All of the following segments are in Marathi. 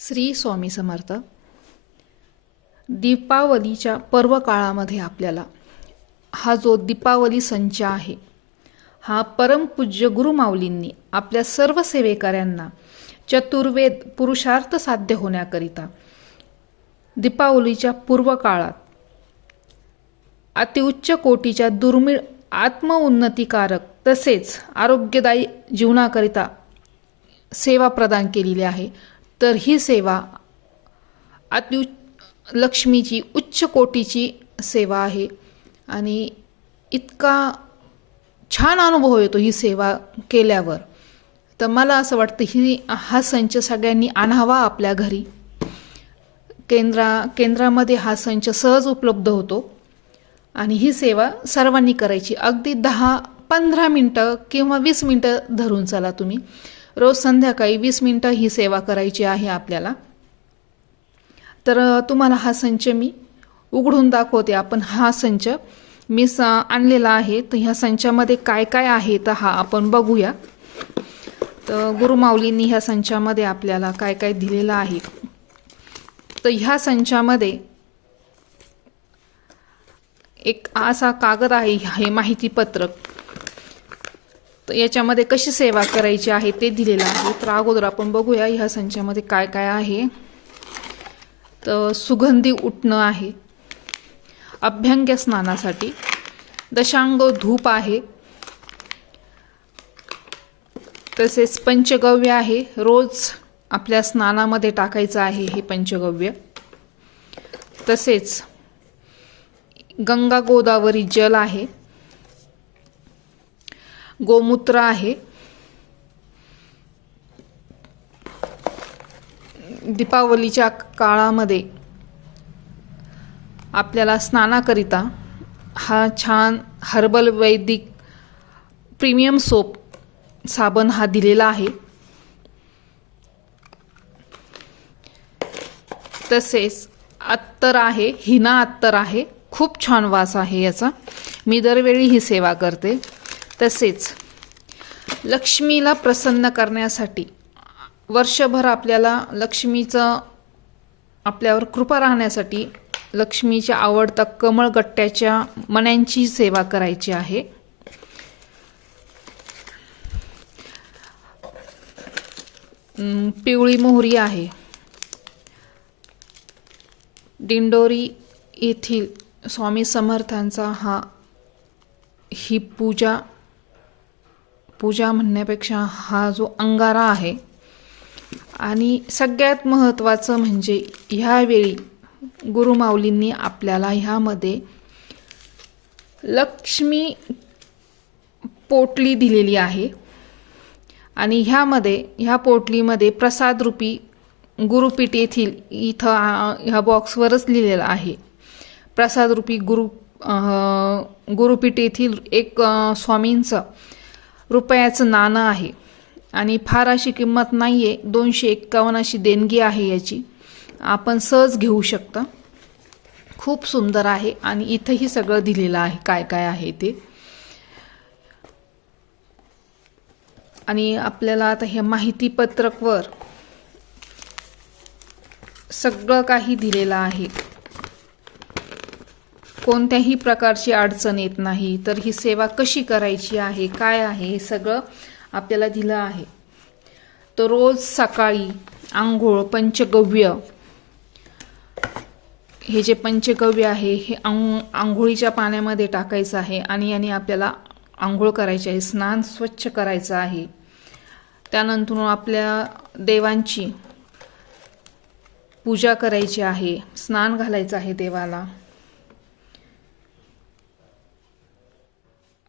श्री स्वामी समर्थ दीपावलीच्या पर्व काळामध्ये आपल्याला हा जो दीपावली संच आहे हा परमपूज्य गुरुमाऊलींनी आपल्या सर्व सेवेकऱ्यांना चतुर्वेद पुरुषार्थ साध्य होण्याकरिता दीपावलीच्या पूर्व काळात अतिउच्च कोटीच्या दुर्मिळ आत्मउन्नतीकारक तसेच आरोग्यदायी जीवनाकरिता सेवा प्रदान केलेली आहे. तर ही सेवा अति लक्ष्मीची उच्च कोटीची सेवा आहे. आणि इतका छान अनुभव येतो ही सेवा केल्यावर. तर मला असं वाटतं ही हा संच सगळ्यांनी आणावा आपल्या घरी. केंद्रा केंद्रामध्ये हा संच सहज उपलब्ध होतो. आणि ही सेवा सर्वांनी करायची. अगदी दहा पंधरा मिनटं किंवा वीस मिनटं धरून चला तुम्ही. रोज संध्याकाळी वीस मिनटं ही सेवा करायची आहे आपल्याला. तर तुम्हाला हा संच मी उघडून दाखवते. आपण हा संच मी स आणलेला आहे. तर ह्या संचामध्ये काय काय आहे तर हा आपण बघूया. तर गुरुमाऊलींनी ह्या संचामध्ये आपल्याला काय काय दिलेलं आहे? तर ह्या संचामध्ये एक असा कागद आहे हे माहितीपत्रक. तर याच्यामध्ये कशी सेवा करायची आहे ते दिलेलं आहे. तर अगोदर आपण बघूया ह्या संचामध्ये काय काय आहे. तर सुगंधी उठणं आहे. अभ्यंग्य स्नानासाठी. दशांग धूप आहे. तसेच पंचगव्य आहे. रोज आपल्या स्नानामध्ये टाकायचं आहे हे पंचगव्य. तसेच गंगा गोदावरी जल आहे. गोमूत्र आहे. दीपावलीच्या काळामध्ये आपल्याला स्नानाकरिता हा छान हर्बल वैदिक प्रीमियम सोप साबण हा दिलेला आहे. तसेच अत्तर आहे हिना अत्तर आहे. खूप छान वास आहे याचा. मी दरवेळी ही सेवा करते. तसेच लक्ष्मीला प्रसन्न करण्यासाठी वर्षभर आपल्याला लक्ष्मीचं आपल्यावर कृपा राहण्यासाठी लक्ष्मीच्या आवडता कमळगट्ट्याच्या मण्यांची सेवा करायची आहे. पिवळी मोहरी आहे. दिंडोरी येथील स्वामी समर्थांचा हा ही पूजा पूजा म्हणण्यापेक्षा हा जो अंगारा आहे आणि सगळ्यात महत्त्वाचं म्हणजे ह्यावेळी गुरुमाऊलींनी आपल्याला ह्यामध्ये लक्ष्मी पोटली दिलेली आहे. आणि ह्यामध्ये ह्या पोटलीमध्ये प्रसादरूपी गुरुपीठ येथील इथं ह्या बॉक्सवरच लिहिलेलं आहे. प्रसादरूपी गुरु गुरुपीठ येथील एक स्वामींचं रुपयाचं नाणं आहे. आणि फार अशी किंमत नाही आहे दोनशे एक्कावन्न अशी देणगी आहे याची. आपण सहज घेऊ शकता. खूप सुंदर आहे आणि इथंही सगळं दिलेलं आहे. काय काय आहे ते. आणि आपल्याला आता हे माहितीपत्रकवर सगळं काही दिलेलं आहे. कोणत्याही प्रकारची अडचण येत नाही. तर ही सेवा कशी करायची आहे? काय आहे? हे सगळं आपल्याला दिलं आहे. तर रोज सकाळी आंघोळ पंचगव्य. हे जे पंचगव्य आहे हे आंग आंघोळीच्या पाण्यामध्ये टाकायचं आहे आणि याने आपल्याला आंघोळ करायची आहे स्नान स्वच्छ करायचं आहे. त्यानंतर आपल्या देवांची पूजा करायची आहे स्नान घालायचं आहे देवाला.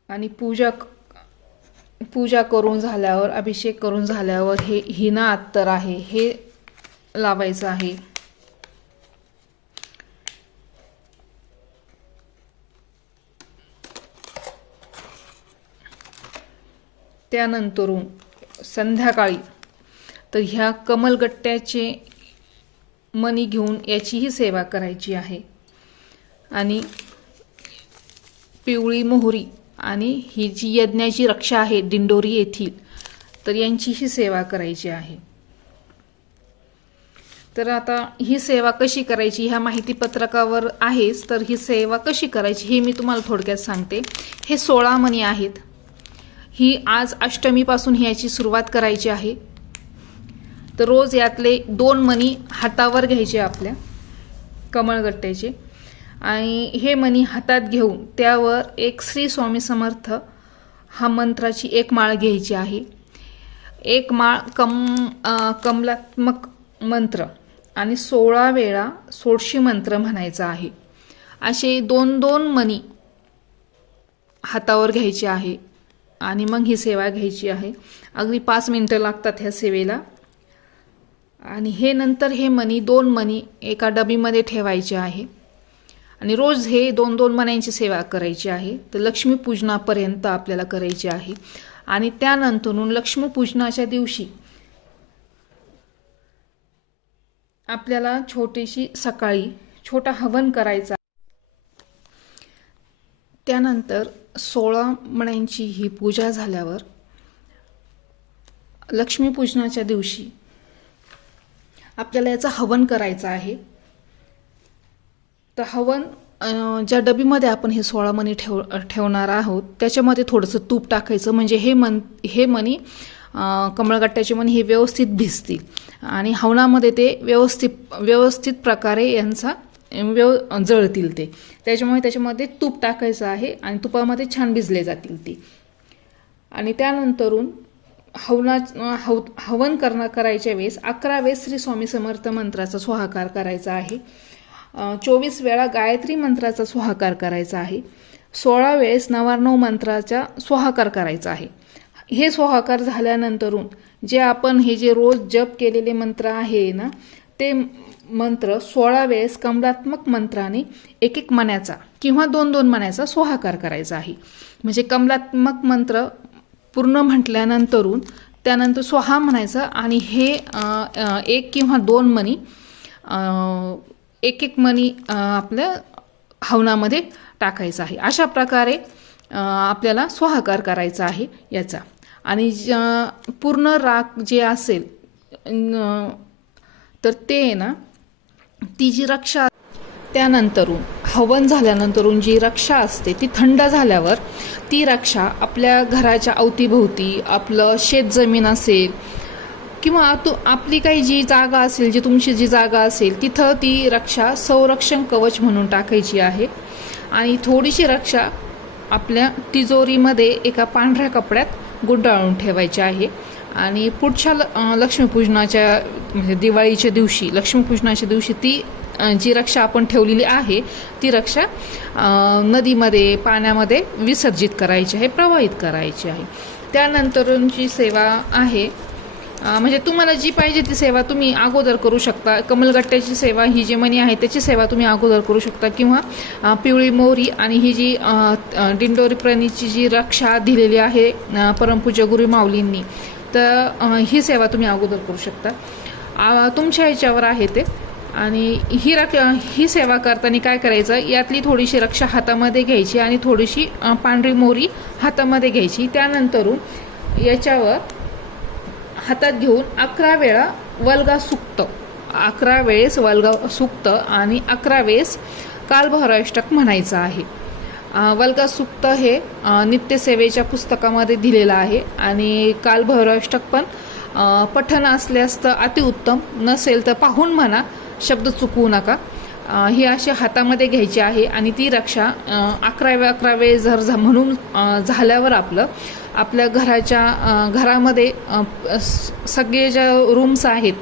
आणि पूजा पूजा करून झाल्यावर अभिषेक करून झाल्यावर हे हिना अत्तर आहे हे लावायचं आहे. त्यानंतरून संध्याकाळी तर ह्या कमलगट्ट्याचे मनी घेऊन याचीही सेवा करायची आहे. आणि पिवळी मोहरी आणि ही जी यज्ञाची रक्षा आहे दिंडोरी येथील तर यांचीही सेवा करायची आहे. तर आता ही सेवा कशी करायची ह्या माहिती पत्रकावर आहेच तर ही सेवा कशी करायची हे मी तुम्हाला थोडक्यात सांगते. हे सोळा मणी आहेत. ही आज अष्टमीपासून ह्याची सुरुवात करायची आहे. तर रोज यातले दोन मणी हातावर घ्यायचे आपल्या कमळगट्ट्याचे आणि हे मणी हातात घेऊन त्यावर एक श्री स्वामी समर्थ हा मंत्राची एक माळ घ्यायची आहे. एक माळ कम कमलात्मक मंत्र आणि सोळा वेळा सोळशी मंत्र म्हणायचा आहे. असे दोन दोन मणी हातावर घ्यायचे आहे आणि मग ही सेवा घ्यायची आहे. अगदी पाच मिनटं लागतात ह्या सेवेला. आणि हे नंतर हे मणी दोन मणी एका डबीमध्ये ठेवायचे आहे. आणि रोज हे दोन दोन मण्यांची सेवा करायची आहे तर लक्ष्मीपूजनापर्यंत आपल्याला करायची आहे. आणि त्यानंतरून लक्ष्मीपूजनाच्या दिवशी आपल्याला छोटीशी सकाळी छोटा हवन करायचा त्यानंतर सोळा मण्यांची ही पूजा झाल्यावर लक्ष्मीपूजनाच्या दिवशी आपल्याला याचं हवन करायचं आहे. तर हवन ज्या डबीमध्ये आपण हे सोळा मणी ठेव ठेवणार आहोत त्याच्यामध्ये थोडंसं तूप टाकायचं. म्हणजे हे मन हे मणी कमळगट्ट्याचे मणी हे व्यवस्थित भिजतील. आणि हवनामध्ये ते व्यवस्थित व्यवस्थित प्रकारे यांचा व्यव जळतील ते. त्याच्यामुळे त्याच्यामध्ये तूप टाकायचं आहे आणि तुपामध्ये छान भिजले जातील ते. आणि त्यानंतरून हवना हव हवन करणं करायच्या वेळेस अकरा वेळेस श्री स्वामी समर्थ मंत्राचा स्वाहाकार करायचा आहे. चोवीस वेळा गायत्री मंत्राचा स्वाहाकार करायचा आहे. सोळा वेळेस नवार्णव मंत्राचा स्वाहाकार करायचा आहे. हे स्वाहाकार झाल्यानंतरून जे आपण हे जे रोज जप केलेले मंत्र आहे ना ते मंत्र सोळा वेळेस कमलात्मक मंत्राने एक एक मण्याचा किंवा दोन दोन मण्याचा स्वाहाकार करायचा आहे. म्हणजे कमलात्मक मंत्र पूर्ण म्हटल्यानंतरून त्यानंतर स्वाहा म्हणायचं आणि हे एक किंवा दोन मणी एक एक मणी आपल्या हवनामध्ये टाकायचं आहे. अशा प्रकारे आपल्याला स्वाहाकार करायचा आहे याचा. आणि पूर्ण राख जे असेल तर ते आहे ना ती जी रक्षा त्यानंतरून हवन झाल्यानंतरून जी रक्षा असते ती थंड झाल्यावर ती रक्षा आपल्या घराच्या अवतीभोवती आपलं शेतजमीन असेल किंवा तू आपली काही जी जागा असेल जी तुमची जी जागा असेल तिथं ती रक्षा संरक्षण कवच म्हणून टाकायची आहे. आणि थोडीशी रक्षा आपल्या तिजोरीमध्ये एका पांढऱ्या कपड्यात गुंडाळून ठेवायची आहे. आणि पुढच्या ल- लक्ष्मीपूजनाच्या म्हणजे दिवाळीच्या दिवशी लक्ष्मीपूजनाच्या दिवशी ती जी रक्षा आपण ठेवलेली आहे ती रक्षा नदीमध्ये पाण्यामध्ये विसर्जित करायची आहे प्रवाहित करायची आहे. त्यानंतरची सेवा आहे म्हणजे तुम्हाला जी पाहिजे ती सेवा तुम्ही अगोदर करू शकता. कमलगट्ट्याची सेवा ही जी मनी आहे त्याची सेवा तुम्ही अगोदर करू शकता. किंवा पिवळी मोहरी आणि ही जी अं, दिंडोरी जी रक्षा दिलेली आहे परमपूज्य गुरु माऊलींनी तर ही सेवा तुम्ही अगोदर करू शकता. तुमच्या ह्याच्यावर आहे ते. आणि ही रक ही सेवा करताना काय करायचं? यातली थोडीशी रक्षा हातामध्ये घ्यायची आणि थोडीशी पांढरी मोरी हातामध्ये घ्यायची. त्यानंतरून याच्यावर हातात घेऊन अकरा वेळा वल्गा सुक्त. अकरा वेळेस वल्गा सुक्त आणि अकरा वेळेस कालभैरवाष्टक म्हणायचं आहे. वल्गा सुक्त हे नित्यसेवेच्या पुस्तकामध्ये दिलेलं आहे आणि कालभैरवाष्टक पण पठन पठण असल्यास तर अतिउत्तम नसेल तर पाहून म्हणा शब्द चुकवू नका. ही अशी हातामध्ये घ्यायची आहे आणि ती रक्षा अकराव्या अकरा वे अकरा जर झा- म्हणून झाल्यावर आपलं आपल्या घराच्या घरामध्ये सगळे ज्या रूम्स आहेत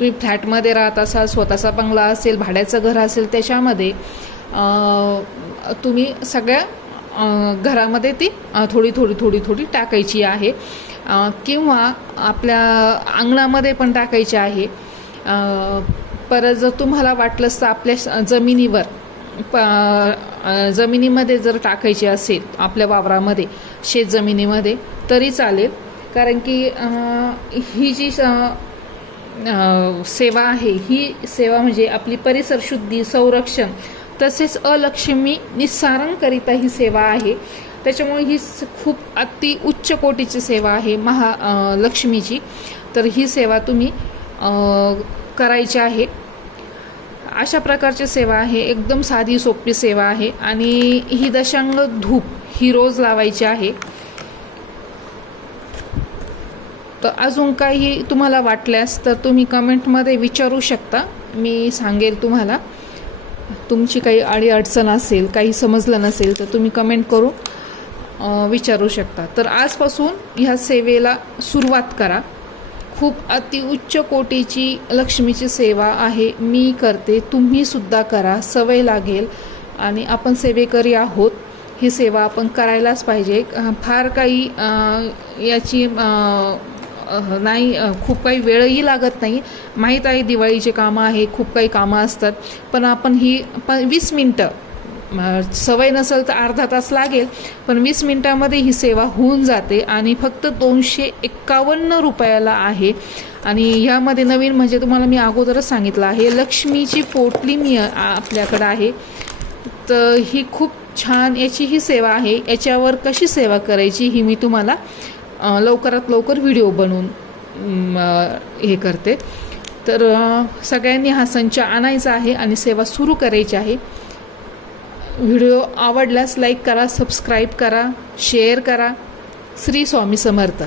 तुम्ही फ्लॅटमध्ये राहत असाल स्वतःचा बंगला असेल भाड्याचं घर असेल त्याच्यामध्ये तुम्ही सगळ्या घरामध्ये ती थोडी थोडी थोडी थोडी टाकायची आहे. किंवा आपल्या अंगणामध्ये पण टाकायची आहे. परत जर तुम्हाला वाटलंच तर आपल्या जमिनीवर प जमिनीमध्ये जर टाकायची असेल आपल्या वावरामध्ये शेत जमिनीमध्ये तरी चालेल. कारण की ही जी स- सेवा आहे ही सेवा म्हणजे आपली परिसर शुद्धी संरक्षण तसेच अलक्ष्मी निस्सारणकरिता ही सेवा आहे. त्याच्यामुळे ही स- खूप अति उच्च कोटीची सेवा आहे महा लक्ष्मीची. तर ही सेवा तुम्ही करायची आहे. अशा प्रकारची सेवा आहे. एकदम साधी सोपी सेवा आहे. आणि ही दशांग धूप ही रोज लावायची आहे. तर अजून काही तुम्हाला वाटल्यास तर तुम्ही कमेंटमध्ये विचारू शकता. मी सांगेल तुम्हाला. तुमची काही अडी अडचण असेल काही समजलं नसेल तर तुम्ही कमेंट करून विचारू शकता. तर आजपासून ह्या सेवेला सुरुवात करा. खूप अतिउच्च कोटीची लक्ष्मीची सेवा आहे. मी करते. तुम्ही सुद्धा करा. सवय लागेल. आणि आपण सेवेकरी आहोत. ही सेवा आपण करायलाच पाहिजे. फार काही याची नाही खूप काही वेळही लागत नाही. माहीत आहे दिवाळीचे कामं आहे. खूप काही कामं असतात. पण आपण ही प वीस मिनटं सवय नसेल तर अर्धा तास लागेल पण वीस मिनटामध्ये ही सेवा होऊन जाते आणि फक्त दोनशे एक्कावन्न रुपयाला आहे. आणि ह्यामध्ये नवीन म्हणजे तुम्हाला मी अगोदरच सांगितलं आहे लक्ष्मीची पोटली मी आपल्याकडं आहे. तर ही खूप छान याची ही सेवा आहे. याच्यावर कशी सेवा करायची ही मी तुम्हाला लवकरात लवकर व्हिडिओ बनवून हे करते. तर सगळ्यांनी हा संच आणायचा आहे आणि सेवा सुरू करायची आहे. व्हिडिओ आवडल्यास लाईक करा सबस्क्राईब करा शेअर करा. श्री स्वामी समर्थ.